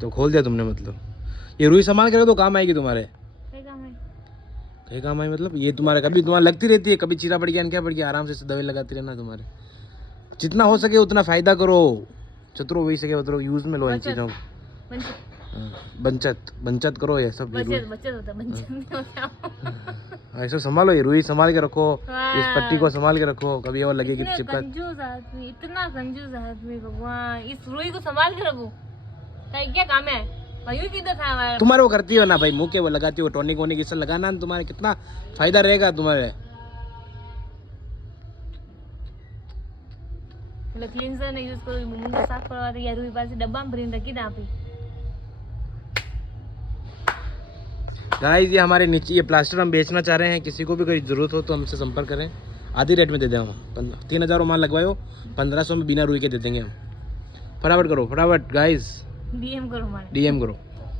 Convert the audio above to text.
तो खोल दिया तुमने मतलब। ये रुई संभाल के रखो तो काम आएगी तुम्हारे। कहीं काम आई मतलब ये तुम्हारे कभी तुम्हारा लगती रहती है, कभी चीरा पड़ गया क्या पड़ गया, आराम से दवाई लगाती रहना तुम्हारे। जितना हो सके उतना फायदा करो, चतुरो वही सके उतरो यूज में लो इन चीजों को। बंचत करो ये सब। ऐसा संभालो, ये रुई संभाल के रखो, इस पट्टी को संभाल के रखो, कभी और लगेगी चिपका। कंजूस आदमी, इतना कंजूस आदमी भगवान, इस रुई को संभाल के रखो, क्या काम है भाई? किधर था हमारा? तुम्हारे वो करती हो ना भाई, मुंह के वो लगाती हो टॉनिक वोनिक इससे लगाना ना, तुम्हारे कितना फायदा रहेगा तुम्हारे। એટલે ક્લીન્ઝર ને યુઝ કરું, મુંહ સાફ કરવા તો યાર રૂઈ પાસે ડબ્બામાં ભરીને રખી દે આપી। गाइस ये हमारे नीचे ये प्लास्टर हम बेचना चाह रहे हैं, किसी को भी कोई ज़रूरत हो तो हमसे संपर्क करें, आधी रेट में दे देंगे हम। 3000 माल लगवाओ, 1500 में बिना रुई के दे देंगे हम। फटाफट करो फटाफट गाइस, डीएम करो हमारे, डीएम करो।